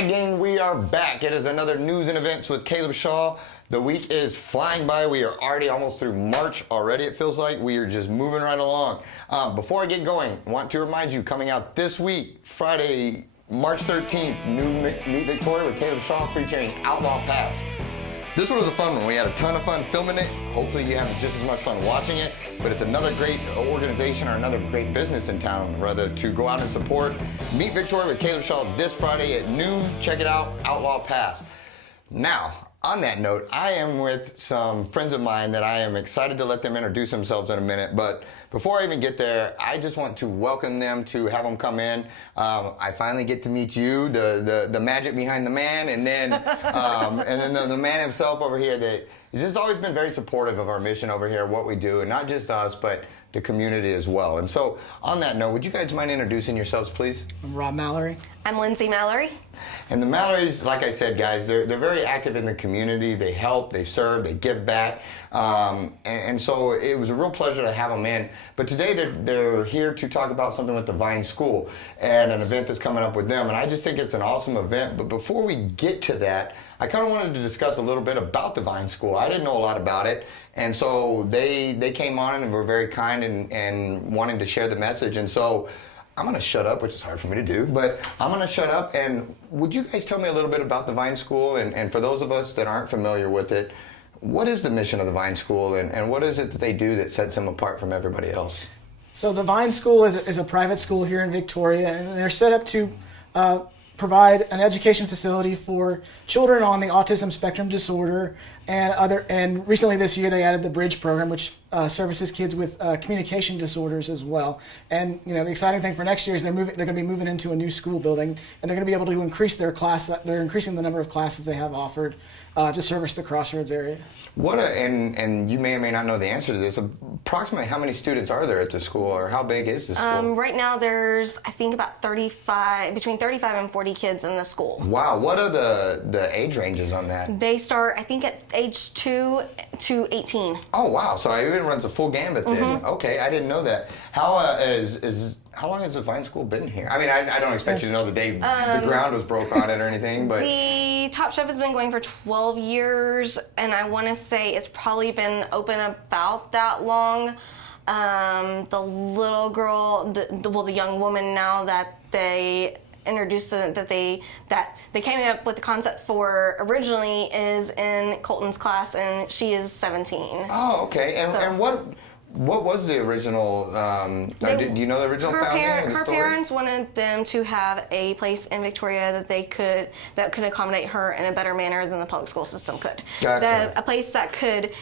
right, gang, we are back. It is another news and events with Caleb Shaw. The week is flying by. We are already almost through March already, it feels like. We are just moving right along. Before I get going, I want to remind you, coming out this week, Friday, March 13th, new Meet Victoria with Caleb Shaw featuring Outlaw Pass. This one was a fun one. We had a ton of fun filming it. Hopefully you have just as much fun watching it, but it's another great organization or another great business in town, rather, to go out and support. Meet Victoria with Caleb Shaw this Friday at noon. Check it out, Outlaw Pass. Now, on that note, I am with some friends of mine that I am excited to let them introduce themselves in a minute. But before I even get there, I just want to welcome them, to have them come in. I finally get to meet you, the magic behind the man, and then the man himself over here that has just always been very supportive of our mission over here, what we do, and not just us, but the community as well. And so, on that note, would you guys mind introducing yourselves, please? I'm Rob Mallory. I'm Lindsay Mallory. And the Mallorys, like I said, guys, they're very active in the community. They help, they serve, they give back. And so it was a real pleasure to have them in. But today they're here to talk about something with the Vine School and an event that's coming up with them. And I just think it's an awesome event. But before we get to that, I kind of wanted to discuss a little bit about the Vine School. I didn't know a lot about it. And so they came on and were very kind and wanting to share the message. And so I'm going to shut up, which is hard for me to do, but I'm going to shut up. And would you guys tell me a little bit about the Vine School? And for those of us that aren't familiar with it, what is the mission of the Vine School, and what is it that they do that sets them apart from everybody else? So the Vine School is a private school here in Victoria, and they're set up to provide an education facility for children on the autism spectrum disorder and recently this year they added the Bridge program, which services kids with communication disorders as well. And the exciting thing for next year is they're going to be moving into a new school building, and they're going to be able to increase their class. They're increasing the number of classes they have offered to service the Crossroads area. And you may or may not know the answer to this. Approximately how many students are there at the school, or how big is the school? Right now there's, I think, about between 35 and 40 kids in the school. Wow, what are the age ranges on that? They start, I think, at age 2 to 18. Oh wow, so it even runs a full gambit then. Mm-hmm. Okay, I didn't know that. How long has the Vine School been here? I mean, I don't expect you to know the day the ground was broke on it or anything, but the Top Chef has been going for 12 years, and I want to say it's probably been open about that long. The little girl, the young woman now that they introduced that they came up with the concept for originally is in Colton's class, and she is 17. Oh, okay. And what was the original? Do you know the original founding? Her parents wanted them to have a place in Victoria that could accommodate her in a better manner than the public school system could. Gotcha. A place that could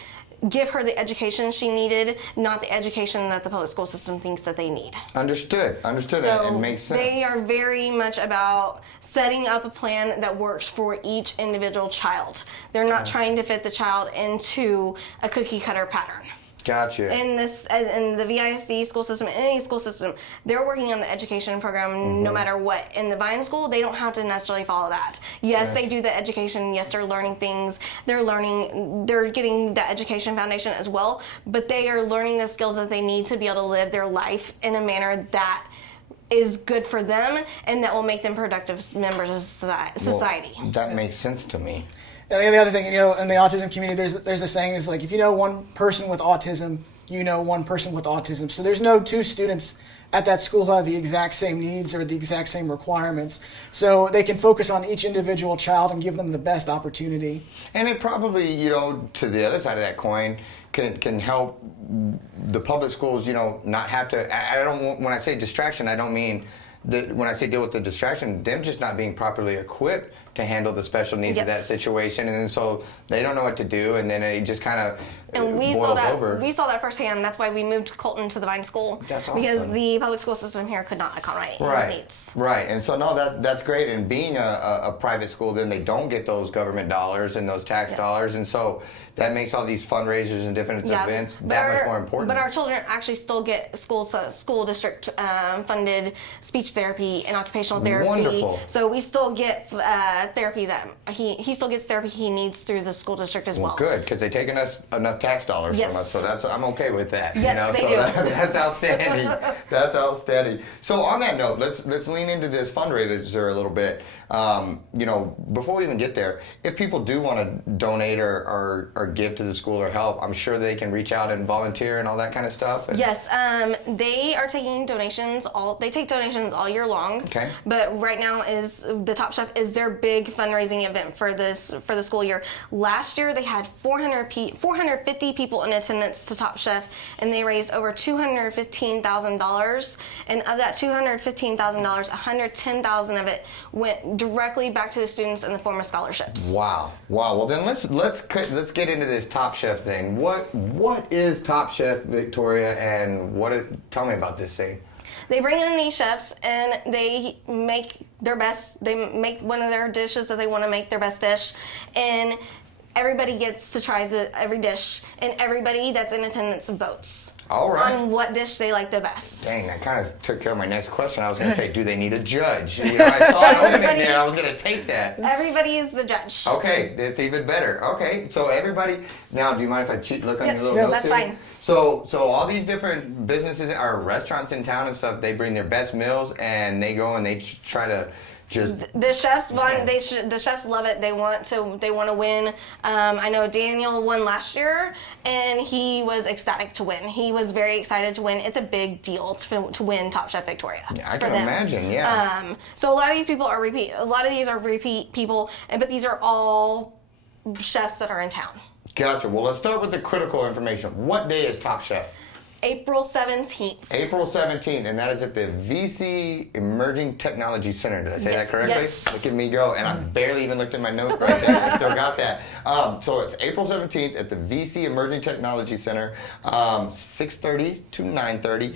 give her the education she needed, not the education that the public school system thinks that they need. Understood. So it makes sense. They are very much about setting up a plan that works for each individual child. They're not trying to fit the child into a cookie cutter pattern. Gotcha. In the VISD school system, in any school system, they're working on the education program no matter what. In the Vine School, they don't have to necessarily follow that. Yes, they do the education. Yes, they're learning things. They're getting the education foundation as well, but they are learning the skills that they need to be able to live their life in a manner that is good for them and that will make them productive members of society. Well, that makes sense to me. And the other thing, in the autism community, there's a saying is like, if you know one person with autism, you know one person with autism. So there's no two students at that school who have the exact same needs or the exact same requirements. So they can focus on each individual child and give them the best opportunity. And it probably, to the other side of that coin, can help the public schools, not have to. When I say distraction, I don't mean that. When I say deal with the distraction, them just not being properly equipped to handle the special needs of that situation, and then so they don't know what to do, and then it just kind of boils over. We saw that firsthand. That's why we moved Colton to the Vine School. That's awesome. Because the public school system here could not accommodate his needs. Right, and so that's great. And being a private school, then they don't get those government dollars and those tax dollars, and so that makes all these fundraisers and different events that much more important. But our children actually still get school district funded speech therapy and occupational therapy. Wonderful. So we still get therapy that he still gets therapy he needs through the school district as well. Good, because they're taking us enough tax dollars Yes. from us, so I'm okay with that. Yes, they so do. That's outstanding. That's outstanding. So on that note, let's lean into this fundraiser a little bit. Before we even get there, if people do want to donate or give to the school or help, I'm sure they can reach out and volunteer and all that kind of stuff. Yes, they are taking donations. They take donations all year long. Okay. But right now is the Top Chef is their big fundraising event for the school year. Last year they had 450 people in attendance to Top Chef, and they raised over $215,000. And of that $215,000, $110,000 of it went directly back to the students in the form of scholarships. Wow. Well, then let's get into this Top Chef thing. What is Top Chef Victoria, and tell me about this thing? They bring in these chefs and they make their best. They make one of their dishes that they want to make their best dish, and everybody gets to try every dish, and everybody that's in attendance votes. All right. On what dish they like the best. Dang, that kind of took care of my next question. I was going to say, do they need a judge? I saw an opening there. I was going to take that. Everybody is the judge. Okay, that's even better. Okay, so everybody. Now, do you mind if I look on Yes, your little notes that's here? fine. So all these different businesses or restaurants in town and stuff, they bring their best meals and they go and they try to just. The chefs the chefs love it. They want to win. I know Daniel won last year, and he was ecstatic to win. He was very excited to win. It's a big deal to win Top Chef Victoria. Yeah, I can imagine. Yeah. So a lot of these people are repeat. A lot of these are repeat people, but these are all chefs that are in town. Gotcha. Well, let's start with the critical information. What day is Top Chef? April 17th. April 17th, and that is at the VC Emerging Technology Center. Did I say that correctly? Yes. Look at me go. And I barely even looked at my note right there. I still got that. So it's April 17th at the VC Emerging Technology Center, 6:30 to 9:30.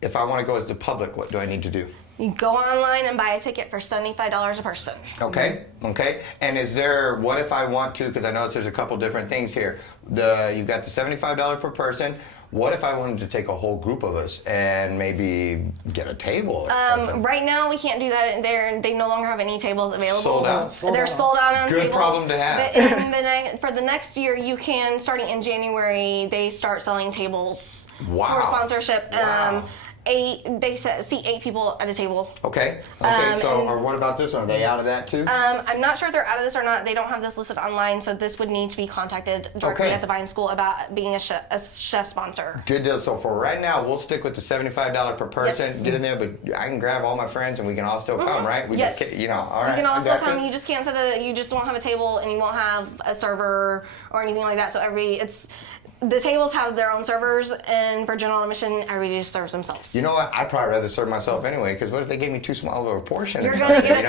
If I want to go as the public, what do I need to do? You go online and buy a ticket for $75 a person. Okay. And what if I want to, because I noticed there's a couple different things here. You've got the $75 per person. What if I wanted to take a whole group of us and maybe get a table or something? Right now we can't do that. They no longer have any tables available. Sold out? They're sold out on Good tables. problem to have. For the next year, you can, starting in January, they start selling tables Wow. for sponsorship. Wow. They seat 8 people at a table. Okay. Or what about this one? Are they out of that too? I'm not sure if they're out of this or not. They don't have this listed online, so this would need to be contacted directly at the Vine School about being a chef sponsor. Good deal. So for right now, we'll stick with the $75 per person. Yes. Get in there, but I can grab all my friends and we can all still come, right? We Yes. just, all right. You can also I gotcha. come. You just can't you just won't have a table, and you won't have a server or anything like that. So the tables have their own servers, and for general admission, everybody just serves themselves. You know what? I'd probably rather serve myself anyway, because what if they gave me too small of a portion? You're gonna get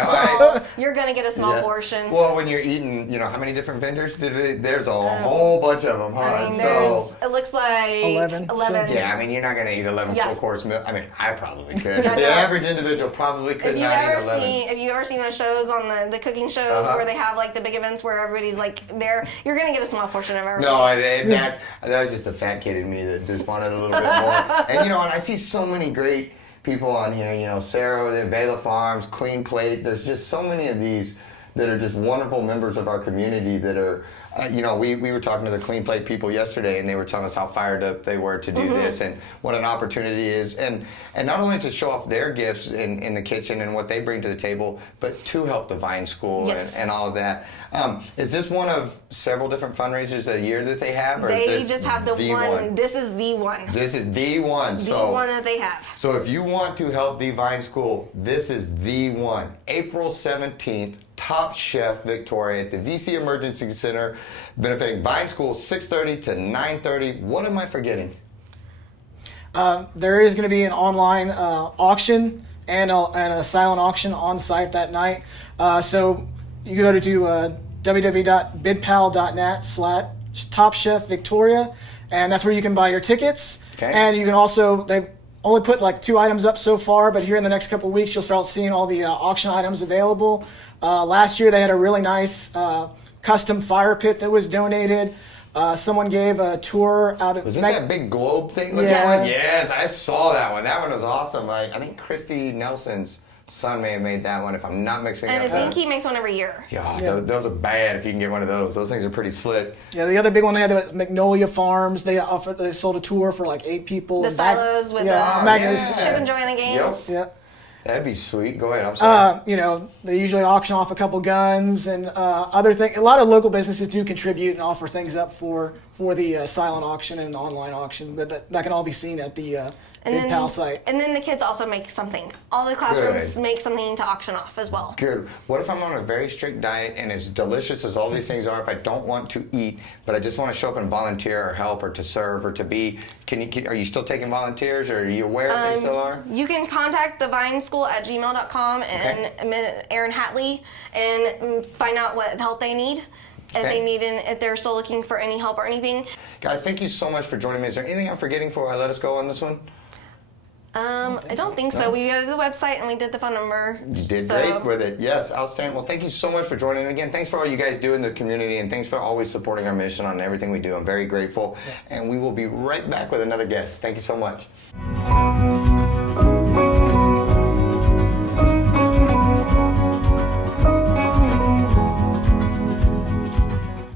a small portion. Well, when you're eating, how many different vendors? There's a whole bunch of them, huh? I mean, it looks like 11. Yeah, I mean, you're not going to eat 11 full-course meal. I mean, I probably could. Yeah, The no. average individual probably could not eat 11. Have you ever seen those shows on the cooking shows where they have like the big events where everybody's like there? You're gonna get a small portion of everything. No, that was just a fat kid in me that just wanted a little bit more. And and I see so many great people on here. Sarah, the Vela Farms, Clean Plate. There's just so many of these that are just wonderful members of our community that are. We were talking to the Clean Plate people yesterday, and they were telling us how fired up they were to do this and what an opportunity is, and not only to show off their gifts in the kitchen and what they bring to the table, but to help the Vine School and all of that. Is this one of several different fundraisers a year that they have? Or They is this just have the one. This is the one. This is the one. The one that they have. So if you want to help the Vine School, this is the one. April 17th, Top Chef Victoria at the VC Emergency Center, benefiting Vine School, 6:30 to 9:30. What am I forgetting? There is going to be an online auction and a silent auction on site that night. So you go to www.bidpal.net/Top Chef Victoria, and that's where you can buy your tickets. Okay. And you can also, they've only put like 2 items up so far, but here in the next couple of weeks, you'll start seeing all the auction items available. Last year, they had a really nice custom fire pit that was donated. Someone gave a tour out of... Was it that big globe thing? Looking Yes. one? Yes, I saw that one. That one was awesome. I think Christy Nelson's Son may have made that one if I'm not mixing And I up. think he makes one every year. Yeah, those are bad if you can get one of those. Those things are pretty slick. Yeah, the other big one they had was Magnolia Farms. They sold a tour for like 8 people. The silos with the Magnus. Chip and Joanna games. Yeah. That'd be sweet. Go ahead. I'm sorry. They usually auction off a couple guns and other things. A lot of local businesses do contribute and offer things up for the silent auction and online auction, but that can all be seen at the Big Pal site. And then the kids also make something. All the classrooms Good. make something to auction off as well. Good. What if I'm on a very strict diet and as delicious as all these things are, if I don't want to eat, but I just want to show up and volunteer or help or to serve or to be, are you still taking volunteers or are you aware if they still are? You can contact thevineschool@gmail.com and Aaron Hatley and find out what help they need. If they're still looking for any help or anything. Guys, thank you so much for joining me. Is there anything I'm forgetting before I let us go on this one? I don't think so. We go to the website and we did the phone number. You did great with it. Yes, outstanding. Well, thank you so much for joining. And again, thanks for all you guys do in the community, and thanks for always supporting our mission on everything we do. I'm very grateful. And we will be right back with another guest. Thank you so much.